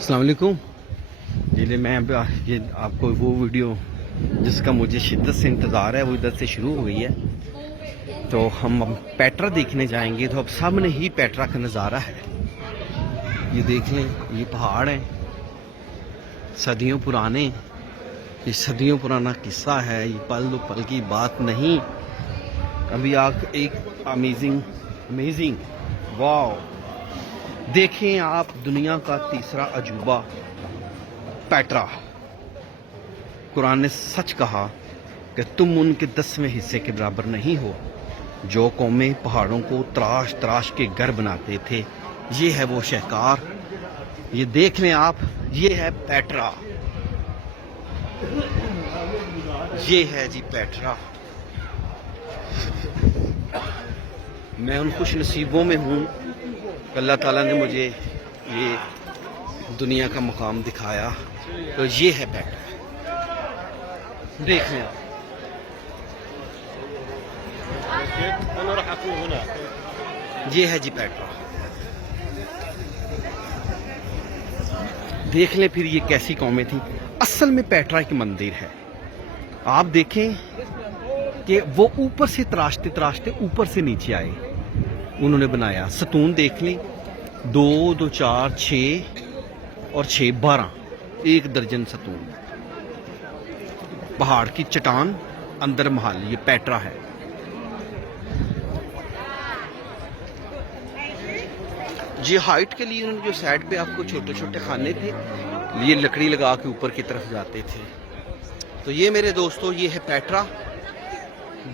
अस्सलाम वालेकुम जी। मैं ये आपको वो वीडियो जिसका मुझे शिद्दत से इंतज़ार है वो इधर से शुरू हो गई है। तो हम अब पेट्रा देखने जाएंगे। तो अब सामने ही पेट्रा का नज़ारा है। ये देख लें, ये पहाड़ हैं सदियों पुराने। ये सदियों पुराना किस्सा है, ये पल दो पल की बात नहीं। अभी आप एक अमेजिंग वाव देखें आप, दुनिया का तीसरा अजूबा पेट्रा। कुरान ने सच कहा कि तुम उनके 10वें हिस्से के बराबर नहीं हो जो कौमें पहाड़ों को तराश तराश के घर बनाते थे। ये है वो शहकार, ये देख लें आप, ये है पेट्रा, ये है जी पेट्रा। मैं उन खुश नसीबों में हूँ, अल्लाह ताला ने मुझे ये दुनिया का मकाम दिखाया। तो ये है पेट्रा, देख लें आप। ये है जी पेट्रा, देख लें फिर ये कैसी कौमें थी। असल में पेट्रा एक मंदिर है। आप देखें कि वो ऊपर से तराशते तराशते ऊपर से नीचे आए, उन्होंने बनाया। सतून देख लें, 2 2 4 6 और 6 12, 1 दर्जन सतून। पहाड़ की चट्टान, अंदर महल, ये पेट्रा है। ये हाइट के लिए उन्होंने जो साइड पे आपको छोटे छोटे खाने थे, ये लकड़ी लगा के ऊपर की तरफ जाते थे। तो ये मेरे दोस्तों, ये है पेट्रा।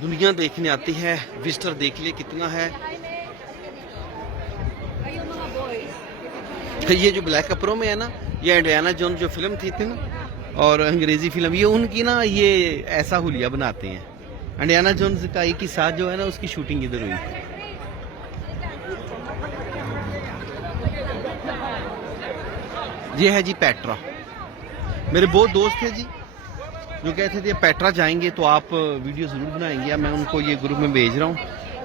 दुनिया देखने आती है, विजिटर देख लिए कितना है। ये जो ब्लैक कपड़ों में है ना, ये इंडियाना जोन्स जो फिल्म थी ना, और अंग्रेजी फिल्म, ये उनकी ना, ये ऐसा हुलिया बनाते हैं। इंडियाना जोन्स का एक ही साथ जो है ना, उसकी शूटिंग इधर हुई थी। ये है जी पेट्रा। मेरे बहुत दोस्त थे जी जो कहते थे पेट्रा जाएंगे तो आप वीडियो ज़रूर बनाएंगे। मैं उनको ये ग्रुप में भेज रहा हूँ,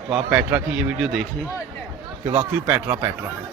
तो आप पेट्रा की ये वीडियो देख लें कि वाकई पेट्रा पेट्रा है।